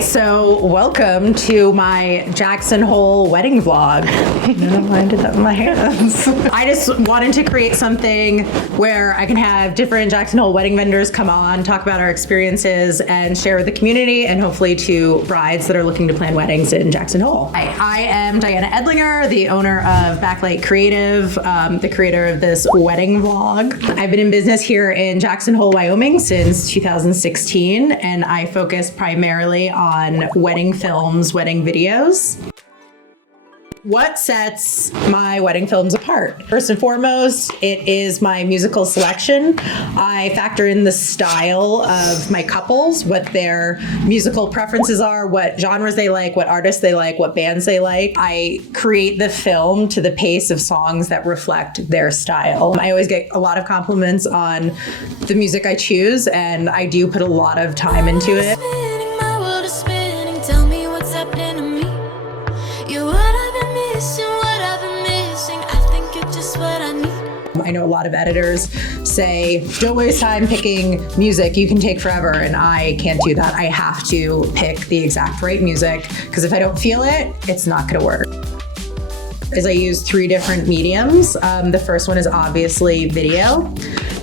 So welcome to my Jackson Hole wedding vlog. I did that with my hands. I just wanted to create something where I can have different Jackson Hole wedding vendors come on, talk about our experiences, and share with the community, and hopefully to brides that are looking to plan weddings in Jackson Hole. I am Diana Edlinger, the owner of Backlight Creative, the creator of this wedding vlog. I've been in business here in Jackson Hole, Wyoming since 2016, and I focus primarily on wedding films, wedding videos. What sets my wedding films apart? First and foremost, it is my musical selection. I factor in the style of my couples, what their musical preferences are, what genres they like, what artists they like, what bands they like. I create the film to the pace of songs that reflect their style. I always get a lot of compliments on the music I choose, and I do put a lot of time into it. I know a lot of editors say, don't waste time picking music, you can take forever, and I can't do that. I have to pick the exact right music, because if I don't feel it, it's not gonna work. I use 3 different mediums. The first one is obviously video.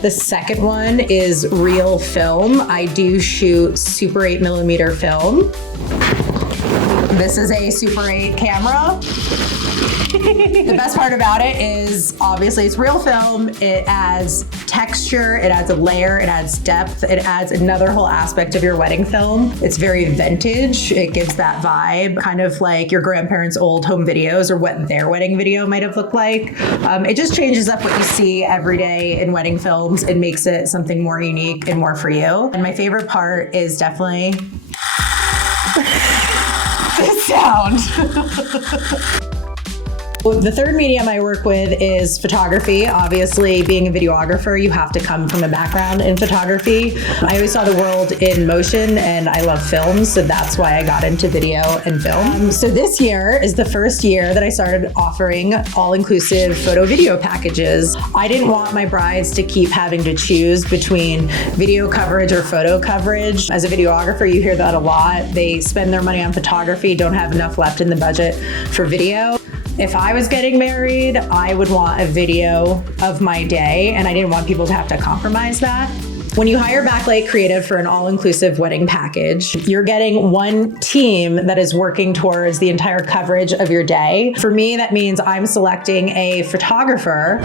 The second one is reel film. I do shoot Super 8mm film. This is a Super 8 camera. The best part about it is obviously it's real film. It adds texture, it adds a layer, it adds depth, it adds another whole aspect of your wedding film. It's very vintage. It gives that vibe, kind of like your grandparents' old home videos or what their wedding video might have looked like. It just changes up what you see every day in wedding films. It makes it something more unique and more for you. And my favorite part is definitely the sound. The third medium I work with is photography. Obviously, being a videographer, you have to come from a background in photography. I always saw the world in motion, and I love films, so that's why I got into video and film. So this year is the first year that I started offering all-inclusive photo video packages. I didn't want my brides to keep having to choose between video coverage or photo coverage. As a videographer, you hear that a lot. They spend their money on photography, don't have enough left in the budget for video. If I was getting married, I would want a video of my day, and I didn't want people to have to compromise that. When you hire Backlight Creative for an all-inclusive wedding package, you're getting one team that is working towards the entire coverage of your day. For me, that means I'm selecting a photographer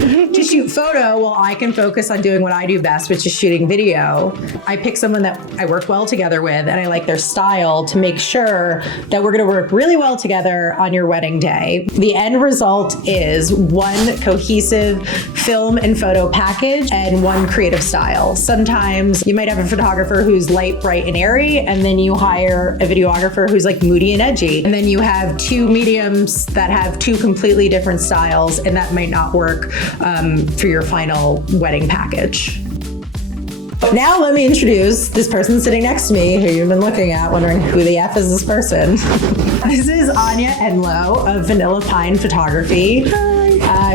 to shoot photo while I can focus on doing what I do best, which is shooting video. I pick someone that I work well together with, and I like their style to make sure that we're gonna work really well together on your wedding day. The end result is one cohesive film and photo package and one creative style. Sometimes you might have a photographer who's light, bright, and airy, and then you hire a videographer who's like moody and edgy. And then you have 2 mediums that have 2 completely different styles, and that might not work for your final wedding package. Now let me introduce this person sitting next to me who you've been looking at, wondering who the F is this person. This is Anya Enloe of Vanilla Pine Photography.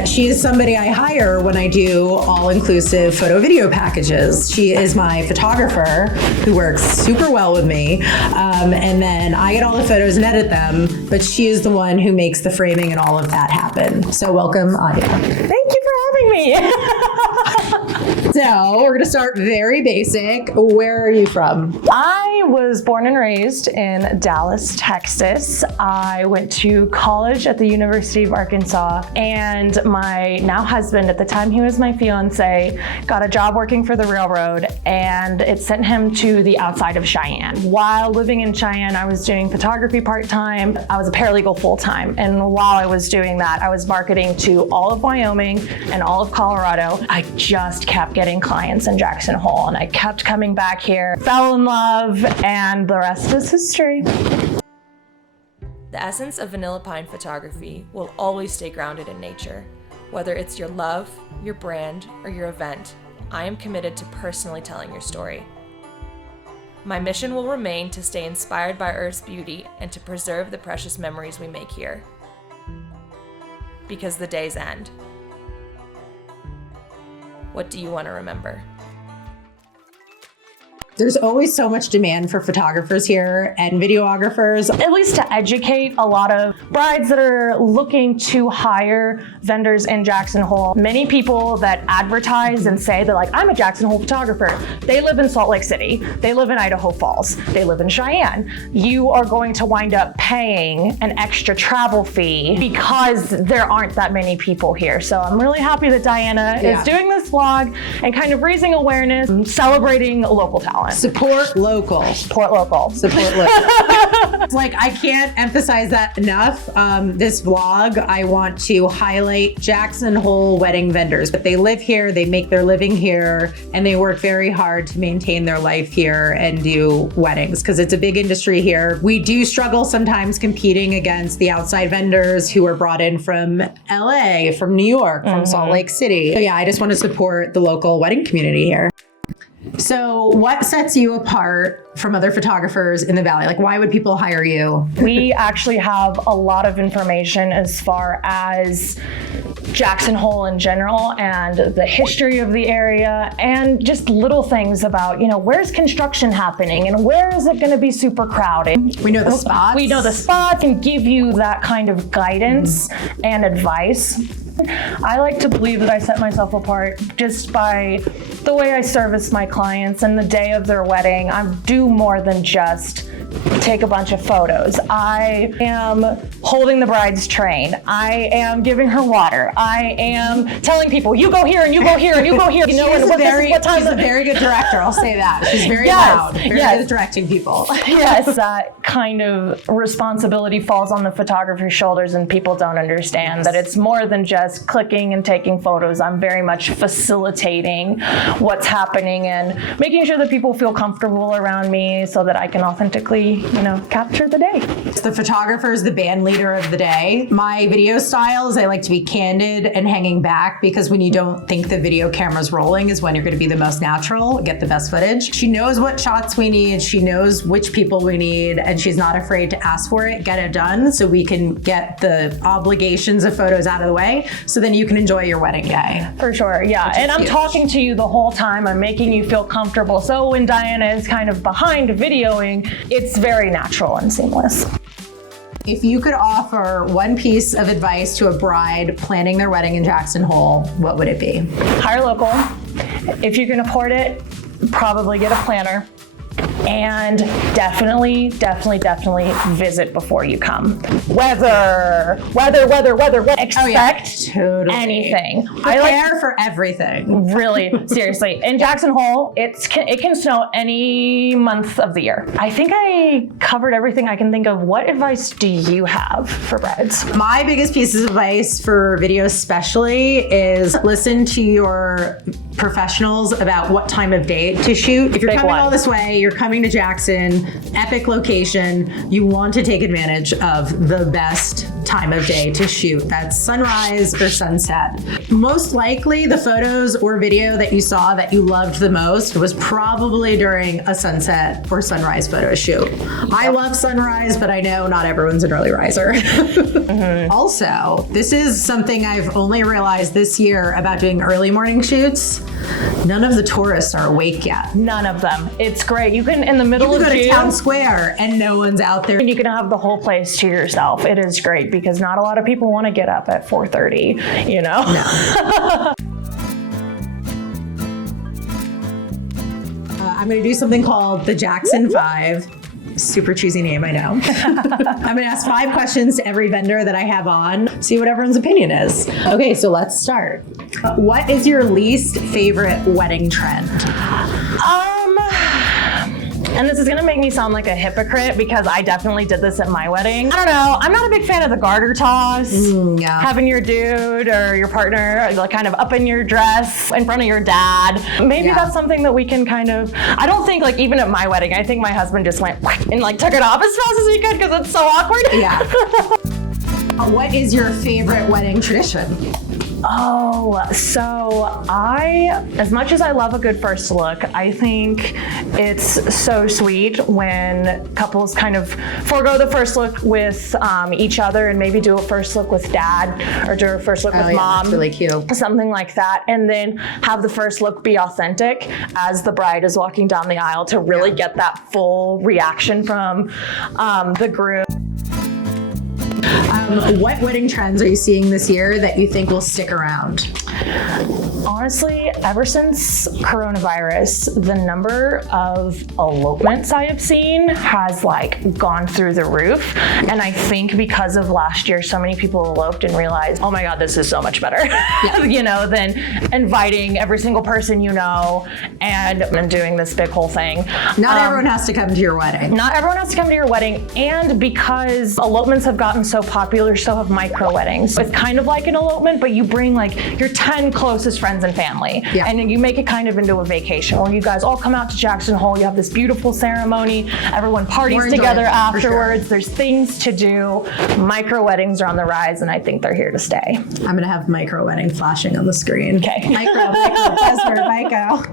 She is somebody I hire when I do all-inclusive photo video packages. She is my photographer who works super well with me. And then I get all the photos and edit them, but she is the one who makes the framing and all of that happen. So welcome, Anya. Thank you for having me. So we're gonna start very basic. Where are you from? I was born and raised in Dallas, Texas. I went to college at the University of Arkansas, and my now husband, at the time he was my fiance, got a job working for the railroad, and it sent him to the outside of Cheyenne. While living in Cheyenne, I was doing photography part-time. I was a paralegal full-time, and while I was doing that, I was marketing to all of Wyoming and all all of Colorado. I just kept getting clients in Jackson Hole, and I kept coming back here, fell in love, and the rest is history. The essence of vanilla pine photography will always stay grounded in nature. Whether it's your love, your brand, or your event, I am committed to personally telling your story. My mission will remain to stay inspired by Earth's beauty and to preserve the precious memories we make here. Because the days end. What do you want to remember? There's always so much demand for photographers here and videographers. At least to educate a lot of brides that are looking to hire vendors in Jackson Hole. Many people that advertise and say they're like, I'm a Jackson Hole photographer. They live in Salt Lake City. They live in Idaho Falls. They live in Cheyenne. You are going to wind up paying an extra travel fee because there aren't that many people here. So I'm really happy that Diana is doing this vlog and kind of raising awareness, celebrating local talent. Support local. Support local. Support local. Like, I can't emphasize that enough. This vlog, I want to highlight Jackson Hole wedding vendors. But they live here, they make their living here, and they work very hard to maintain their life here and do weddings because it's a big industry here. We do struggle sometimes competing against the outside vendors who are brought in from LA, from New York, from Salt Lake City. So yeah, I just want to support the local wedding community here. So what sets you apart from other photographers in the Valley? Like, why would people hire you? We actually have a lot of information as far as Jackson Hole in general and the history of the area and just little things about, you know, where's construction happening and where is it going to be super crowded? We know the spots. We know the spots and give you that kind of guidance and advice. I like to believe that I set myself apart just by the way I service my clients and the day of their wedding. I do more than just take a bunch of photos. I am holding the bride's train. I am giving her water. I am telling people, you go here and you go here and you go here. You know, she's a very good director, I'll say that. She's very loud, very good at directing people. Yes, that kind of responsibility falls on the photographer's shoulders and people don't understand that it's more than just clicking and taking photos. I'm very much facilitating what's happening and making sure that people feel comfortable around me so that I can authentically, you know, capture the day. The photographer is the band leader of the day. My video style is I like to be candid and hanging back because when you don't think the video camera's rolling is when you're going to be the most natural, get the best footage. She knows what shots we need. She knows which people we need, and she's not afraid to ask for it, get it done so we can get the obligations of photos out of the way so then you can enjoy your wedding day. For sure, yeah. And I'm talking to you the whole time. I'm making you feel comfortable. So when Diana is kind of behind videoing, it's very natural and seamless. If you could offer one piece of advice to a bride planning their wedding in Jackson Hole, what would it be? Hire local. If you can afford it, probably get a planner. And definitely visit before you come. Weather. Expect anything. Prepare for everything. Really, seriously. In Jackson Hole, it can snow any month of the year. I think I covered everything I can think of. What advice do you have for brides? My biggest piece of advice for video especially is listen to your professionals about what time of day to shoot. If you're coming all this way, you're coming to Jackson, epic location, you want to take advantage of the best time of day to shoot. That's sunrise or sunset. Most likely the photos or video that you saw that you loved the most was probably during a sunset or sunrise photo shoot. I love sunrise, but I know not everyone's an early riser. Also, this is something I've only realized this year about doing early morning shoots. None of the tourists are awake yet. None of them. It's great. You can, in the middle of June, go to Town Square and no one's out there. And you can have the whole place to yourself. It is great because not a lot of people want to get up at 4:30, you know? No. I'm going to do something called the Jackson 5. Super cheesy name, I know. I'm gonna ask 5 questions to every vendor that I have on, see what everyone's opinion is. Okay, so let's start. What is your least favorite wedding trend? And this is gonna make me sound like a hypocrite because I definitely did this at my wedding. I don't know, I'm not a big fan of the garter toss. Yeah. Having your dude or your partner like kind of up in your dress in front of your dad. Maybe that's something that we can kind of, I don't think like even at my wedding, I think my husband just went and like took it off as fast as he could because it's so awkward. Yeah. What is your favorite wedding tradition? Oh, so as much as I love a good first look, I think it's so sweet when couples kind of forego the first look with each other and maybe do a first look with dad or do a first look with mom. That's really cute. Something like that. And then have the first look be authentic as the bride is walking down the aisle to really get that full reaction from the groom. What wedding trends are you seeing this year that you think will stick around? Honestly, ever since coronavirus, the number of elopements I have seen has like gone through the roof. And I think because of last year, so many people eloped and realized, oh my God, this is so much better, than inviting every single person you know and doing this big whole thing. Not everyone has to come to your wedding. Not everyone has to come to your wedding. And because elopements have gotten so popular, so have micro weddings. It's kind of like an elopement, but you bring like your 10 closest friends and family. Yeah. And you make it kind of into a vacation where you guys all come out to Jackson Hole. You have this beautiful ceremony. Everyone parties together afterwards. Sure. There's things to do. Micro weddings are on the rise, and I think they're here to stay. I'm going to have micro wedding flashing on the screen. Okay. Micro, buzzword, micro.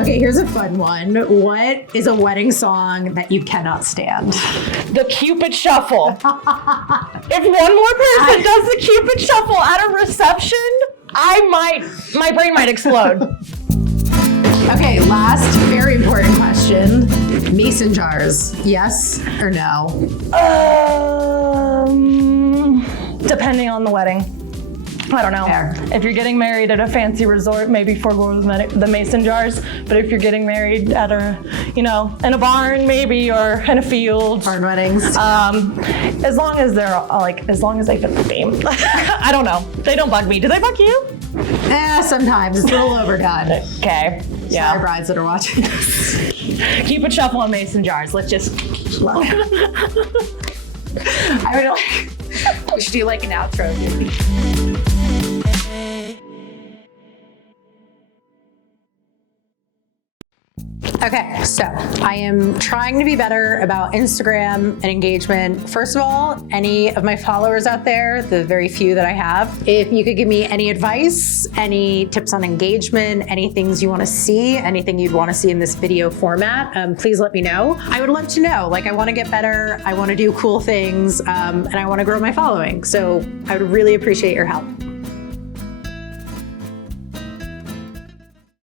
Okay, here's a fun one. What is a wedding song that you cannot stand? The Cupid Shuffle. If one more person does the Cupid Shuffle at a reception, my brain might explode. Okay, last very important question. Mason jars, yes or no? Depending on the wedding. I don't know. Fair. If you're getting married at a fancy resort, maybe forego the mason jars. But if you're getting married at in a barn maybe, or in a field. Barn weddings. As long as they fit the theme. I don't know. They don't bug me. Do they bug you? Sometimes. It's a little overdone. Okay. Yeah. Sorry, brides that are watching this. Cupid Shuffle and mason jars. Let's just. I would like. We should do like an outro. Okay, so I am trying to be better about Instagram and engagement. First of all, any of my followers out there, the very few that I have, if you could give me any advice, any tips on engagement, any things you want to see, anything you'd want to see in this video format, please let me know. I would love to know. Like, I want to get better, I want to do cool things, and I want to grow my following. So I would really appreciate your help.